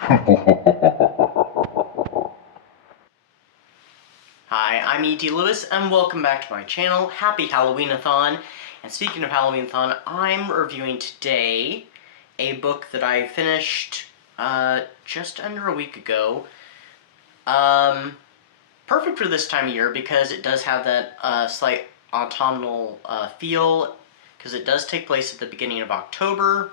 Hi, I'm E.T. Lewis, and welcome back to my channel, Happy Halloween-a-thon. And speaking of Halloween-a-thon, I'm reviewing today a book that I finished just under a week ago. Perfect for this time of year because it does have that slight autumnal feel, because it does take place at the beginning of October.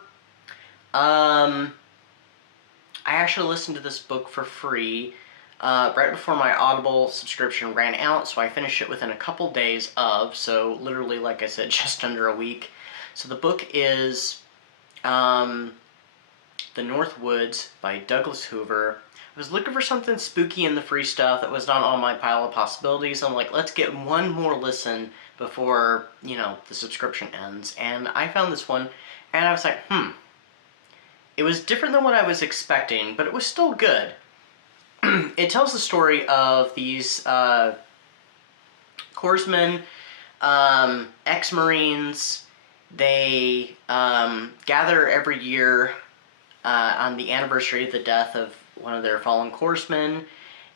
I actually listened to this book for free right before my Audible subscription ran out, so I finished it within a couple days of, so literally, like I said, just under a week. So the book is The North Woods by Douglass Hoover. I was looking for something spooky in the free stuff that was not on my pile of possibilities. I'm like, let's get one more listen before, the subscription ends. And I found this one, and I was like, It was different than what I was expecting, but it was still good. It tells the story of these corpsmen, ex-Marines. They gather every year on the anniversary of the death of one of their fallen corpsmen,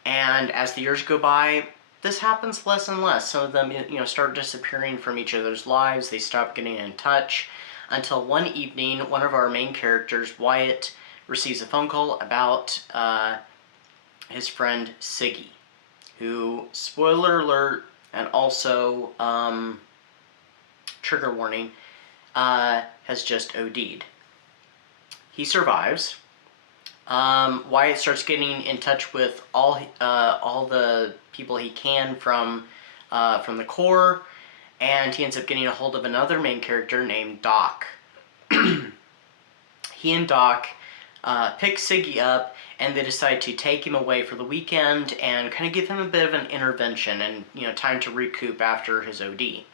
and as the years go by, this happens less and less. Some of them, start disappearing from each other's lives. They stop getting in touch until one evening, one of our main characters, Wyatt, receives a phone call about his friend Siggy, who, spoiler alert, and also trigger warning, has just OD'd. He survives. Wyatt starts getting in touch with all the people he can from the Corps, and he ends up getting a hold of another main character named Doc. He and Doc pick Siggy up, and they decide to take him away for the weekend and kind of give him a bit of an intervention and, time to recoup after his OD.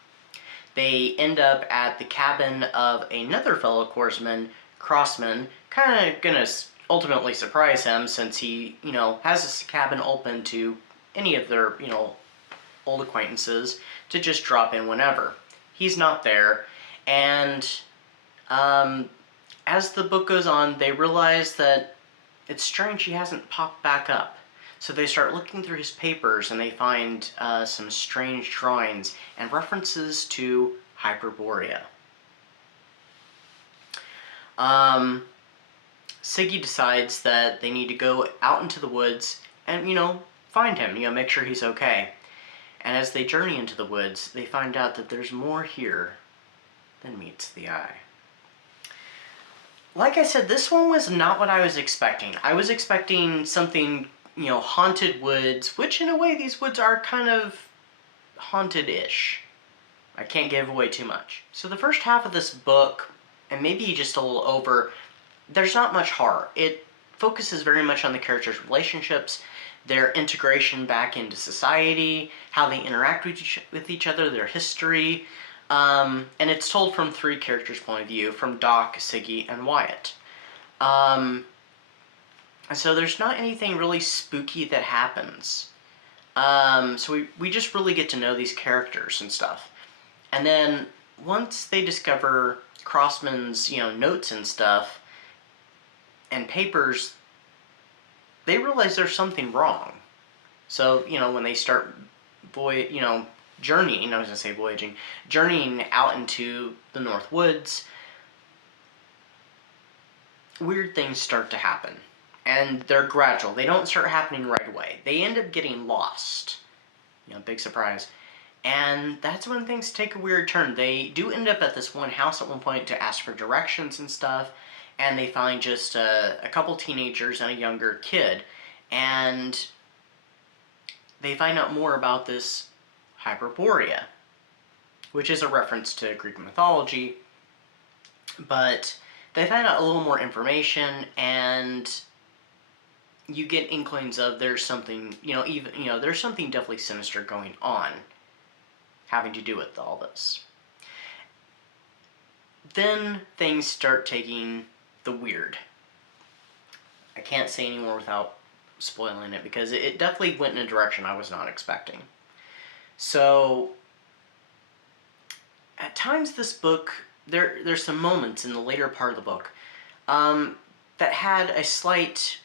They end up at the cabin of another fellow corpsman, Crossman, kind of gonna ultimately surprise him since he, has this cabin open to any of their, old acquaintances to just drop in whenever. He's not there, and as the book goes on, they realize that it's strange he hasn't popped back up. So they start looking through his papers, and they find some strange drawings and references to Hyperborea. Siggy decides that they need to go out into the woods and, find him, make sure he's okay. And as they journey into the woods, they find out that there's more here than meets the eye. Like I said, this one was not what I was expecting. I was expecting something, haunted woods, which in a way these woods are kind of haunted-ish. I can't give away too much. So the first half of this book, and maybe just a little over, there's not much horror. It focuses very much on the characters' relationships, their integration back into society, how they interact with each other, their history, and it's told from three characters' point of view, from Doc, Siggy, and Wyatt. So there's not anything really spooky that happens. So we just really get to know these characters and stuff. And then once they discover Crossman's, notes and stuff, and papers, they realize there's something wrong. So, when they start journeying, I was going to say voyaging, journeying out into the North Woods, weird things start to happen. And they're gradual. They don't start happening right away. They end up getting lost. Big surprise. And that's when things take a weird turn. They do end up at this one house at one point to ask for directions and stuff, and they find just a couple teenagers and a younger kid. And they find out more about this Hyperborea, which is a reference to Greek mythology, but they find out a little more information, and you get inklings of there's something, there's something definitely sinister going on having to do with all this. Then things start taking the weird. I can't say any more without spoiling it, because it definitely went in a direction I was not expecting. So, at times this book, there's some moments in the later part of the book that had a slight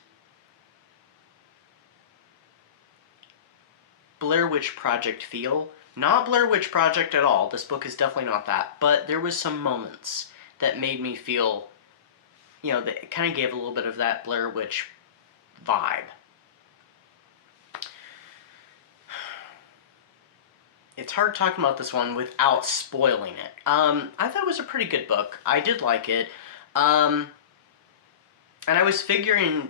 Blair Witch Project feel. Not Blair Witch Project at all. This book is definitely not that. But there was some moments that made me feel, you know, that kind of gave a little bit of that Blair Witch vibe. It's hard talking about this one without spoiling it. I thought it was a pretty good book. I did like it. And I was figuring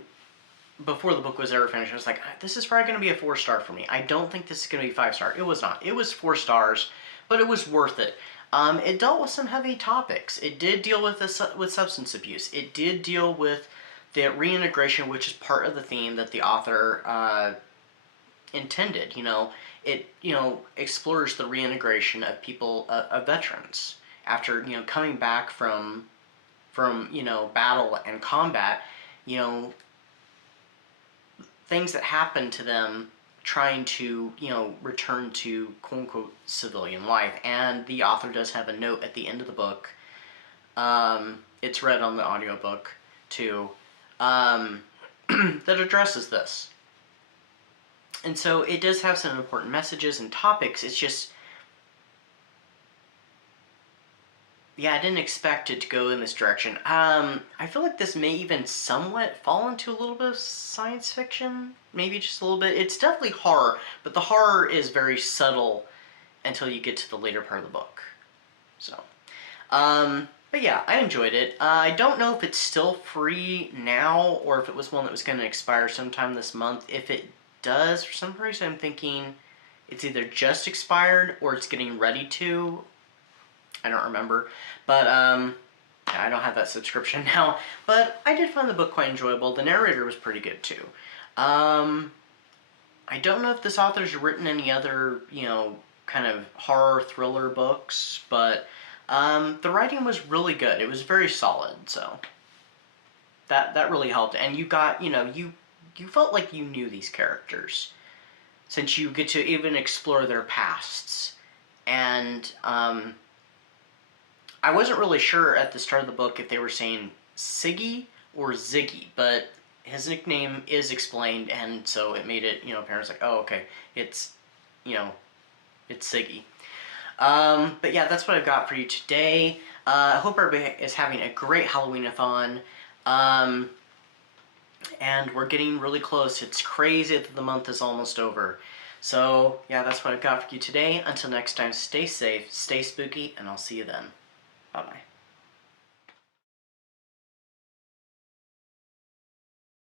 before the book was ever finished, I was like, this is probably going to be a 4-star for me. I don't think this is going to be 5-star. It was not. It was 4 stars, but it was worth it. It dealt with some heavy topics. It did deal with substance abuse. It did deal with the reintegration, which is part of the theme that the author intended. You know, it explores the reintegration of people, of veterans, after coming back from battle and combat. Things that happen to them trying to, return to quote-unquote civilian life. And the author does have a note at the end of the book. It's read on the audiobook, too, that addresses this. And so it does have some important messages and topics. It's just, yeah, I didn't expect it to go in this direction. I feel like this may even somewhat fall into a little bit of science fiction. Maybe just a little bit. It's definitely horror, but the horror is very subtle until you get to the later part of the book. So, but yeah, I enjoyed it. I don't know if it's still free now, or if it was one that was going to expire sometime this month. If it does, for some reason I'm thinking it's either just expired or it's getting ready to. I don't remember, but yeah, I don't have that subscription now, but I did find the book quite enjoyable. The narrator was pretty good too. I don't know if this author's written any other, kind of horror thriller books, but the writing was really good. It was very solid, so that really helped. And you got, you felt like you knew these characters, since you get to even explore their pasts. And I wasn't really sure at the start of the book if they were saying Siggy or Ziggy, but his nickname is explained, and so it made it, parents like, oh, okay, it's Siggy. But yeah, that's what I've got for you today. I hope everybody is having a great Halloween-a-thon. And we're getting really close. It's crazy that the month is almost over. So, yeah, that's what I've got for you today. Until next time, stay safe, stay spooky, and I'll see you then. Bye-bye.